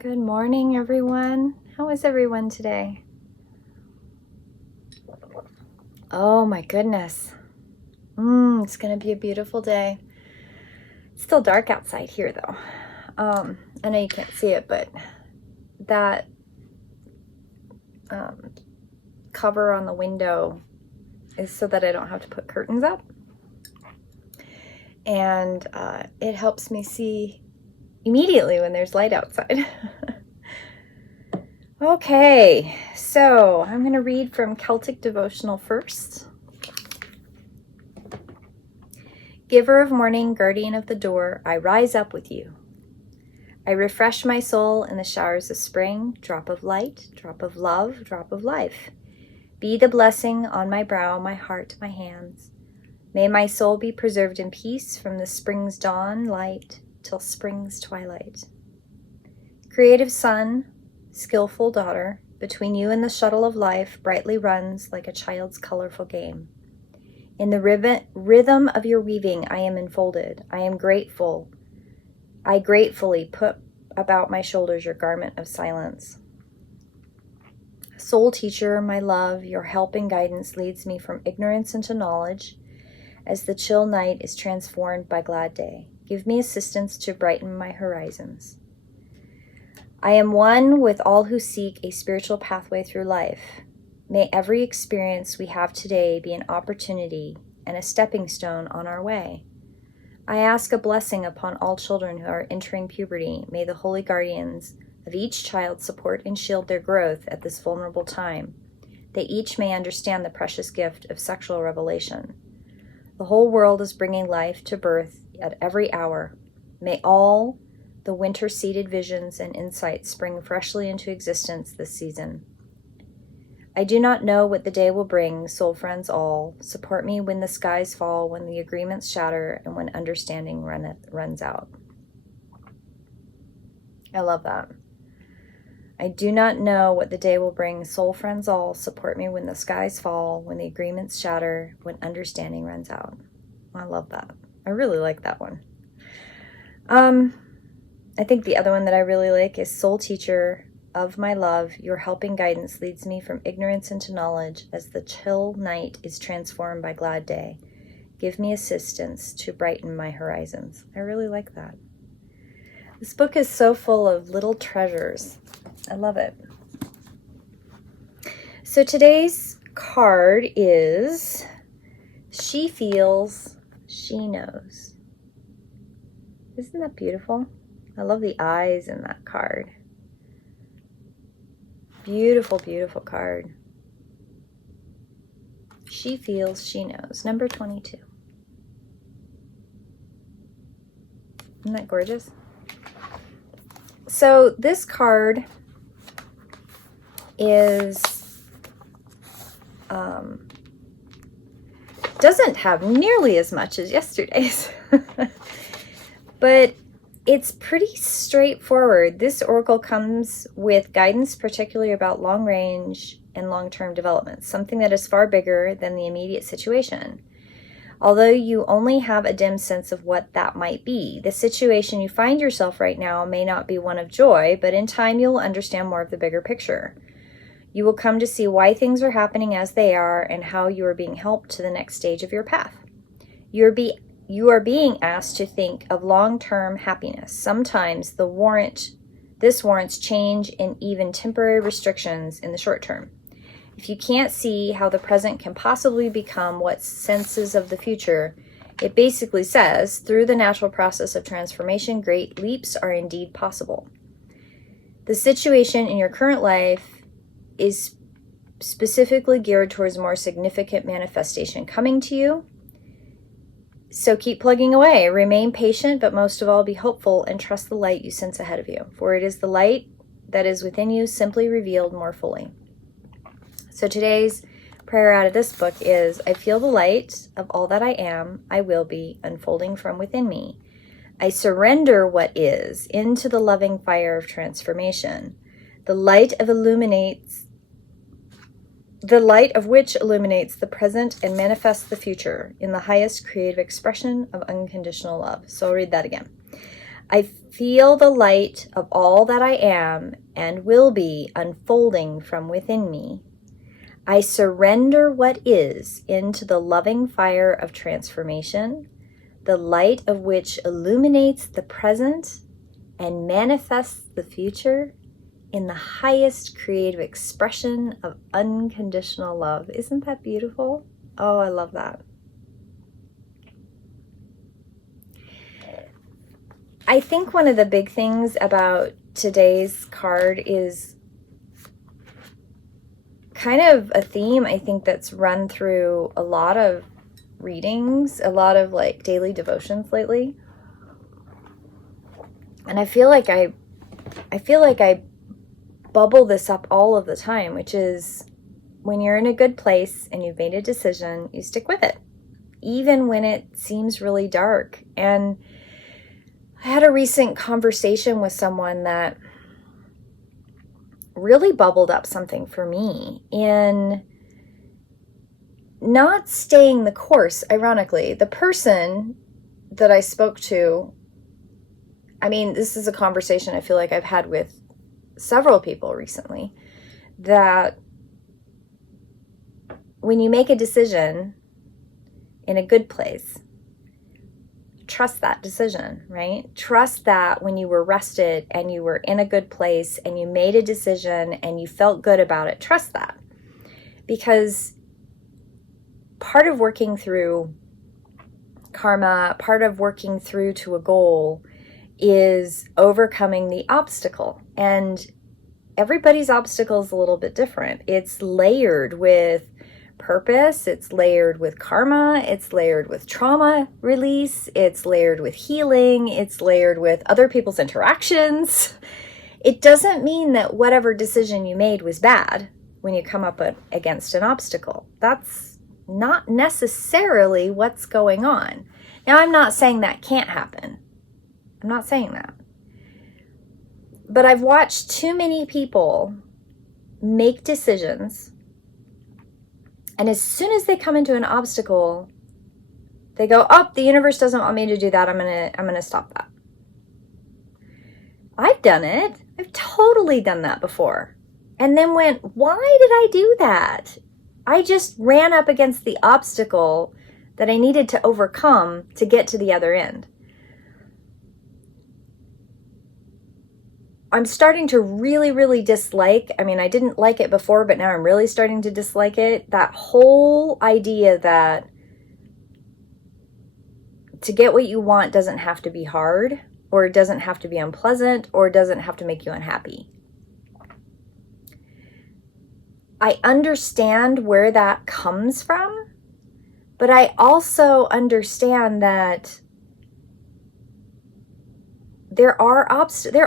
Good morning, everyone. How is everyone today? Oh my goodness. It's going to be a beautiful day. It's still dark outside here though. I know you can't see it, but that cover on the window is so that I don't have to put curtains up. And it helps me see immediately when there's light outside. Okay, so I'm going to read from Celtic Devotional first. Giver of morning, guardian of the door, I rise up with you. I refresh my soul in the showers of spring, drop of light, drop of love, drop of life. Be the blessing on my brow, my heart, my hands. May my soul be preserved in peace from the spring's dawn light till spring's twilight. Creative sun, skillful daughter, between you and the shuttle of life brightly runs like a child's colorful game. In the rhythm of your weaving I am enfolded. I am grateful. I gratefully put about my shoulders your garment of silence. Soul teacher, my love, your helping guidance leads me from ignorance into knowledge as the chill night is transformed by glad day. Give me assistance to brighten my horizons. I am one with all who seek a spiritual pathway through life. May every experience we have today be an opportunity and a stepping stone on our way. I ask a blessing upon all children who are entering puberty. May the holy guardians of each child support and shield their growth at this vulnerable time. They each may understand the precious gift of sexual revelation. The whole world is bringing life to birth at every hour. May all the winter-seeded visions and insights spring freshly into existence this season. I do not know what the day will bring, soul friends all. Support me when the skies fall, when the agreements shatter, and when understanding runs out. I love that. I do not know what the day will bring, soul friends all. Support me when the skies fall, when the agreements shatter, when understanding runs out. I love that. I really like that one. I think the other one that I really like is Soul Teacher of my love, your helping guidance leads me from ignorance into knowledge as the chill night is transformed by glad day. Give me assistance to brighten my horizons. I really like that. This book is so full of little treasures. I love it. So today's card is She Feels, She Knows. Isn't that beautiful? I love the eyes in that card. Beautiful, beautiful card. She feels, she knows. Number 22. Isn't that gorgeous? So this card is doesn't have nearly as much as yesterday's, but it's pretty straightforward. This oracle comes with guidance, particularly about long range and long-term development, something that is far bigger than the immediate situation. Although you only have a dim sense of what that might be, the situation you find yourself right now may not be one of joy, but in time you'll understand more of the bigger picture. You will come to see why things are happening as they are and how you are being helped to the next stage of your path. You are being asked to think of long-term happiness. Sometimes this warrants change and even temporary restrictions in the short term. If you can't see how the present can possibly become what senses of the future, it basically says, through the natural process of transformation, great leaps are indeed possible. The situation in your current life is specifically geared towards more significant manifestation coming to you. So keep plugging away. Remain patient, but most of all, be hopeful and trust the light you sense ahead of you. For it is the light that is within you simply revealed more fully. So today's prayer out of this book is, I feel the light of all that I am, I will be, unfolding from within me. I surrender what is into the loving fire of transformation. The light of which illuminates the present and manifests the future in the highest creative expression of unconditional love. So I'll read that again. I feel the light of all that I am and will be unfolding from within me. I surrender what is into the loving fire of transformation, the light of which illuminates the present and manifests the future in the highest creative expression of unconditional love. Isn't that beautiful? Oh, I love that. I think one of the big things about today's card is kind of a theme, I think, that's run through a lot of readings, a lot of like daily devotions lately. And I feel like I bubble this up all of the time, which is when you're in a good place and you've made a decision, you stick with it, even when it seems really dark. And I had a recent conversation with someone that really bubbled up something for me in not staying the course. Ironically, the person that I spoke to, I mean, this is a conversation I feel like I've had with several people recently, that when you make a decision in a good place, trust that decision, right? Trust that when you were rested and you were in a good place and you made a decision and you felt good about it, trust that. Because part of working through karma, part of working through to a goal is overcoming the obstacle. And everybody's obstacle is a little bit different. It's layered with purpose, it's layered with karma, it's layered with trauma release, it's layered with healing, it's layered with other people's interactions. It doesn't mean that whatever decision you made was bad when you come up against an obstacle. That's not necessarily what's going on. Now, I'm not saying that can't happen. I'm not saying that. But I've watched too many people make decisions, and as soon as they come into an obstacle, they go, oh, the universe doesn't want me to do that. I'm gonna stop that. I've done it. I've totally done that before. And then went, why did I do that? I just ran up against the obstacle that I needed to overcome to get to the other end. I'm starting to really, really dislike, I mean, I didn't like it before, but now I'm really starting to dislike it. That whole idea that to get what you want doesn't have to be hard, or it doesn't have to be unpleasant, or it doesn't have to make you unhappy. I understand where that comes from, but I also understand that there are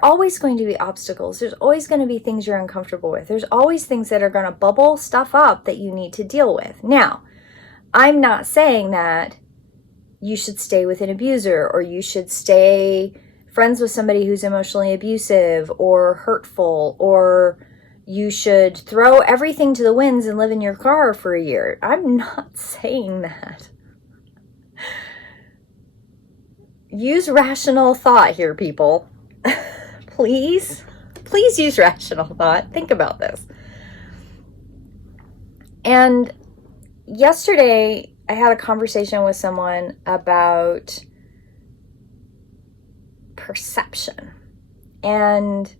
always going to be obstacles. There's always going to be things you're uncomfortable with. There's always things that are going to bubble stuff up that you need to deal with. Now, I'm not saying that you should stay with an abuser, or you should stay friends with somebody who's emotionally abusive or hurtful, or you should throw everything to the winds and live in your car for a year. I'm not saying that. Use rational thought here, people. Please use rational thought. Think about this. And yesterday, I had a conversation with someone about perception. And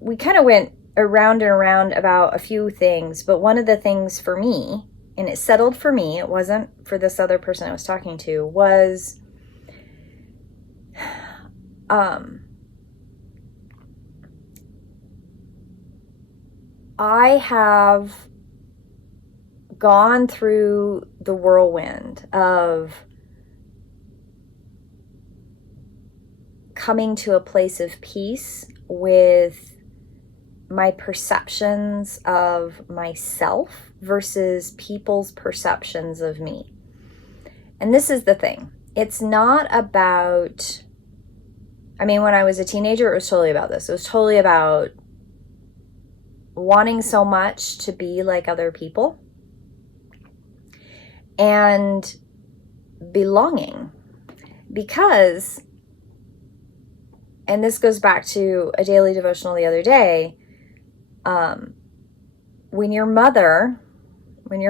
we kind of went around and around about a few things, but one of the things for me, and it settled for me, it wasn't for this other person I was talking to, was I have gone through the whirlwind of coming to a place of peace with my perceptions of myself versus people's perceptions of me. And this is the thing. It's not about, I mean, when I was a teenager, it was totally about this. It was totally about wanting so much to be like other people and belonging. Because, and this goes back to a daily devotional the other day, when your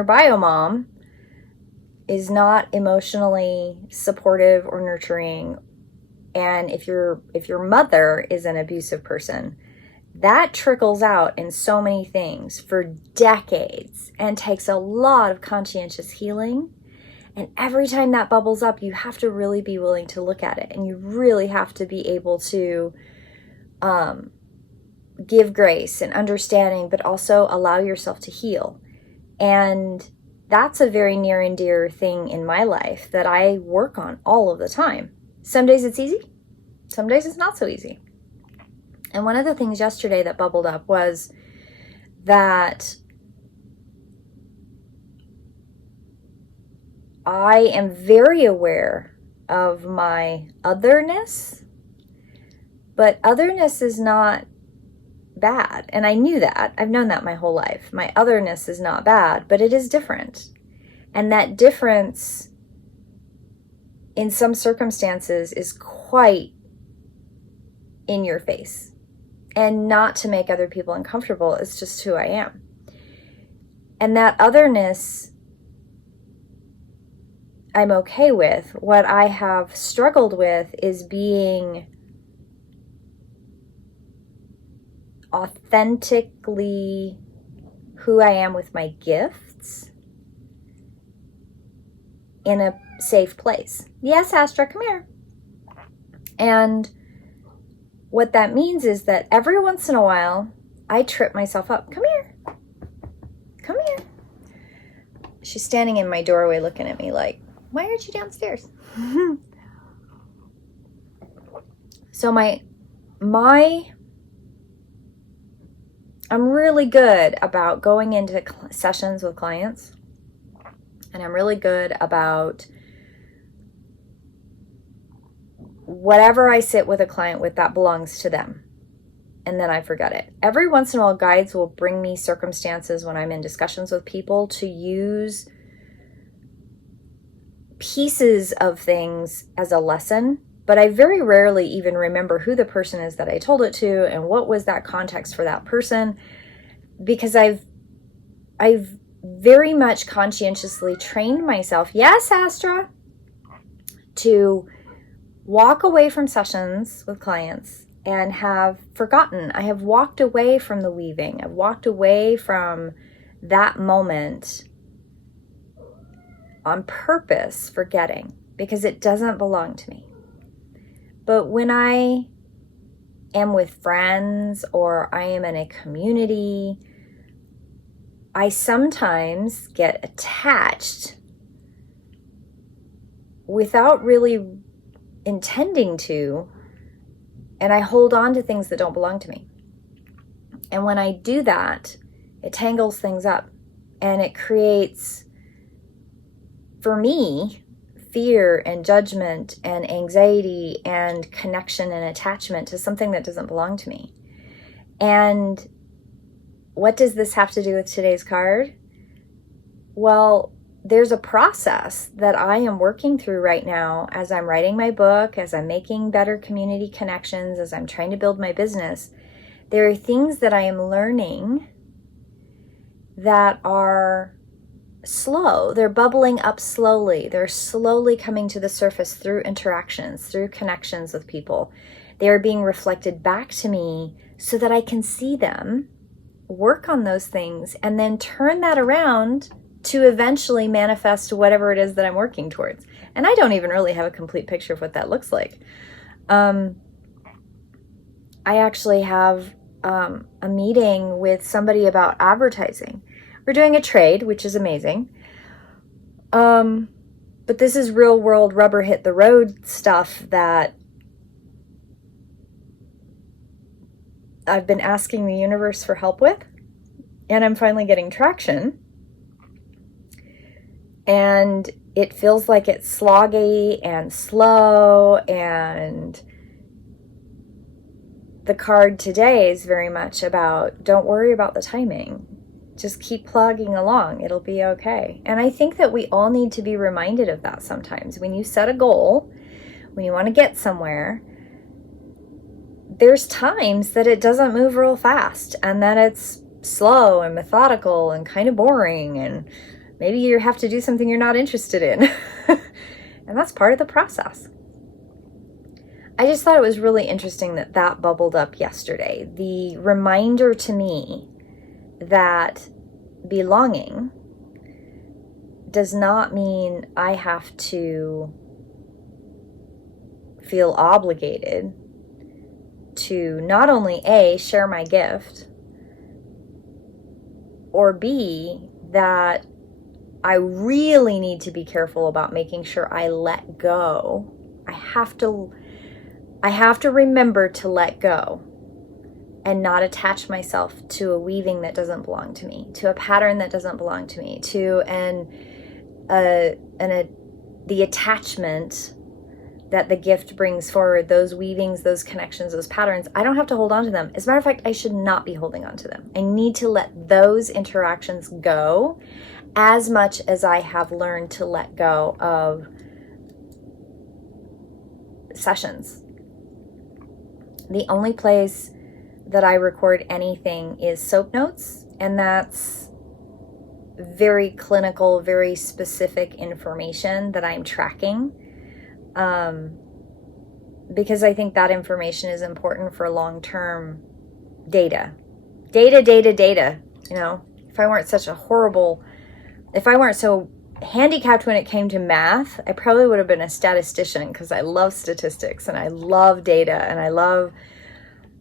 bio mom is not emotionally supportive or nurturing, and if your mother is an abusive person, that trickles out in so many things for decades and takes a lot of conscientious healing. And every time that bubbles up, you have to really be willing to look at it, and you really have to be able to give grace and understanding, but also allow yourself to heal. And that's a very near and dear thing in my life that I work on all of the time. Some days it's easy, some days it's not so easy. And one of the things yesterday that bubbled up was that I am very aware of my otherness, but otherness is not bad. And I knew that. I've known that my whole life. My otherness is not bad, but it is different. And that difference in some circumstances is quite in your face. And not to make other people uncomfortable, it's just who I am. And that otherness I'm okay with. What I have struggled with is being authentically who I am with my gifts in a safe place. Yes, Astra, come here. And what that means is that every once in a while, I trip myself up. Come here. Come here. She's standing in my doorway looking at me like, why aren't you downstairs? So I'm really good about going into sessions with clients, and I'm really good about whatever I sit with a client with, that belongs to them, and then I forget it. Every once in a while, guides will bring me circumstances when I'm in discussions with people to use pieces of things as a lesson, but I very rarely even remember who the person is that I told it to and what was that context for that person, because I've very much conscientiously trained myself, yes, Astra, to walk away from sessions with clients and have forgotten. I have walked away from the weaving. I've walked away from that moment on purpose, forgetting, because it doesn't belong to me. But when I am with friends or I am in a community, I sometimes get attached without really intending to, and I hold on to things that don't belong to me. And when I do that, it tangles things up, and it creates, for me, fear and judgment and anxiety and connection and attachment to something that doesn't belong to me. And what does this have to do with today's card? Well, there's a process that I am working through right now as I'm writing my book, as I'm making better community connections, as I'm trying to build my business. There are things that I am learning that are slow. They're bubbling up slowly. They're slowly coming to the surface through interactions, through connections with people. They are being reflected back to me so that I can see them, work on those things, and then turn that around to eventually manifest whatever it is that I'm working towards. And I don't even really have a complete picture of what that looks like. I actually have a meeting with somebody about advertising. We're doing a trade, which is amazing. But this is real world rubber hit the road stuff that I've been asking the universe for help with. And I'm finally getting traction. And it feels like it's sloggy and slow, and the card today is very much about, don't worry about the timing. Just keep plugging along. It'll be okay. And I think that we all need to be reminded of that sometimes. When you set a goal, when you want to get somewhere, there's times that it doesn't move real fast and that it's slow and methodical and kind of boring, and maybe you have to do something you're not interested in. And that's part of the process. I just thought it was really interesting that that bubbled up yesterday. The reminder to me that belonging does not mean I have to feel obligated to not only A, share my gift, or B, that I really need to be careful about making sure I let go. I have to remember to let go and not attach myself to a weaving that doesn't belong to me, to a pattern that doesn't belong to me, to the attachment that the gift brings forward, those weavings, those connections, those patterns. I don't have to hold on to them. As a matter of fact, I should not be holding on to them. I need to let those interactions go as much as I have learned to let go of sessions. The only place that I record anything is soap notes, and that's very clinical, very specific information that I'm tracking, because I think that information is important for long-term data. Data. You know, if I weren't so handicapped when it came to math, I probably would have been a statistician, because I love statistics and I love data and I love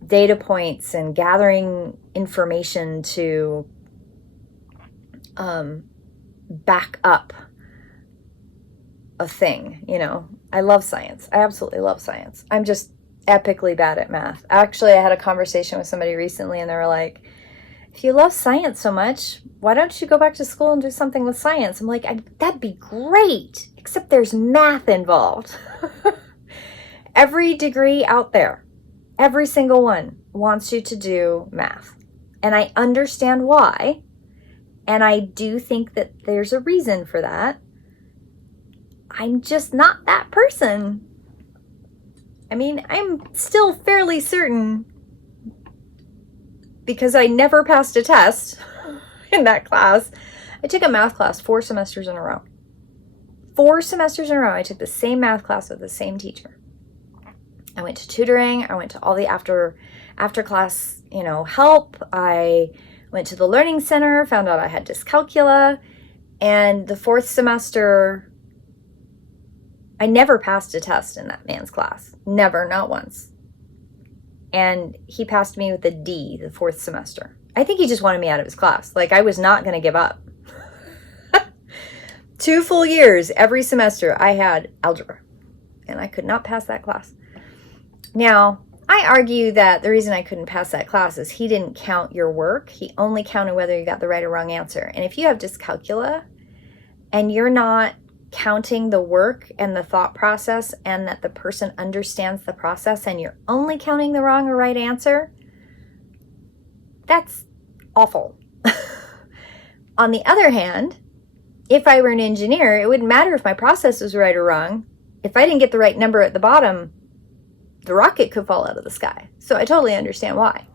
data points and gathering information to back up a thing. You know, I love science. I absolutely love science. I'm just epically bad at math. Actually, I had a conversation with somebody recently and they were like, if you love science so much, why don't you go back to school and do something with science? I'm like, that'd be great, except there's math involved. Every degree out there, every single one wants you to do math. And I understand why. And I do think that there's a reason for that. I'm just not that person. I mean, I'm still fairly certain, because I never passed a test in that class. I took a math class 4 semesters in a row. 4 semesters in a row, I took the same math class with the same teacher. I went to tutoring. I went to all the after class, help. I went to the learning center, found out I had dyscalculia. And the 4th semester, I never passed a test in that man's class. Never, not once. And he passed me with a D the 4th semester. I think he just wanted me out of his class. Like, I was not going to give up. 2 full years, every semester, I had algebra. And I could not pass that class. Now, I argue that the reason I couldn't pass that class is he didn't count your work. He only counted whether you got the right or wrong answer. And if you have dyscalculia and you're not counting the work and the thought process, and that the person understands the process, and you're only counting the wrong or right answer, that's awful. On the other hand, if I were an engineer, it wouldn't matter if my process was right or wrong. If I didn't get the right number at the bottom, the rocket could fall out of the sky. So I totally understand why.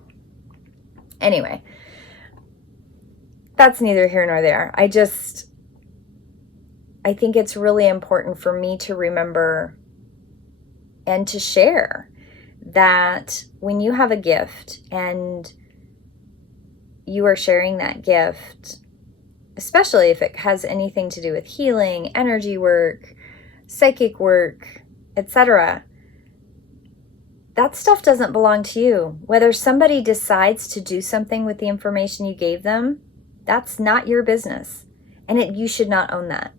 Anyway, that's neither here nor there. I think it's really important for me to remember and to share that when you have a gift and you are sharing that gift, especially if it has anything to do with healing, energy work, psychic work, etc., that stuff doesn't belong to you. Whether somebody decides to do something with the information you gave them, that's not your business. And you should not own that.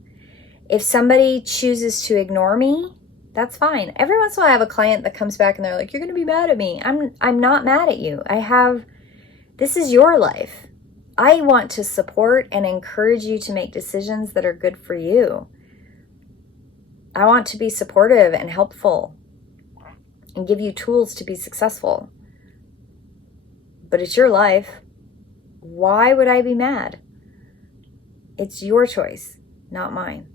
If somebody chooses to ignore me, that's fine. Every once in a while I have a client that comes back and they're like, you're going to be mad at me. I'm not mad at you. This is your life. I want to support and encourage you to make decisions that are good for you. I want to be supportive and helpful and give you tools to be successful. But it's your life. Why would I be mad? It's your choice, not mine.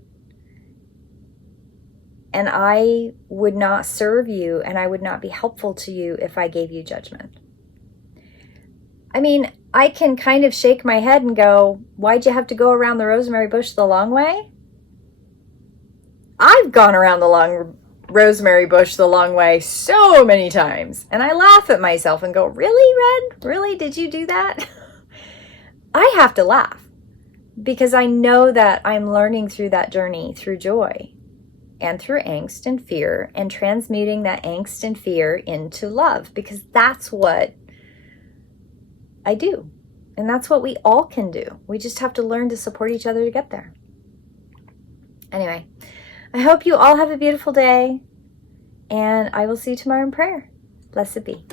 And I would not serve you and I would not be helpful to you if I gave you judgment. I mean, I can kind of shake my head and go, why'd you have to go around the rosemary bush the long way? I've gone around the rosemary bush the long way so many times. And I laugh at myself and go, really, Red? Really? Did you do that? I have to laugh because I know that I'm learning through that journey through joy and through angst and fear, and transmuting that angst and fear into love, because that's what I do. And that's what we all can do. We just have to learn to support each other to get there. Anyway, I hope you all have a beautiful day, and I will see you tomorrow in prayer. Blessed be.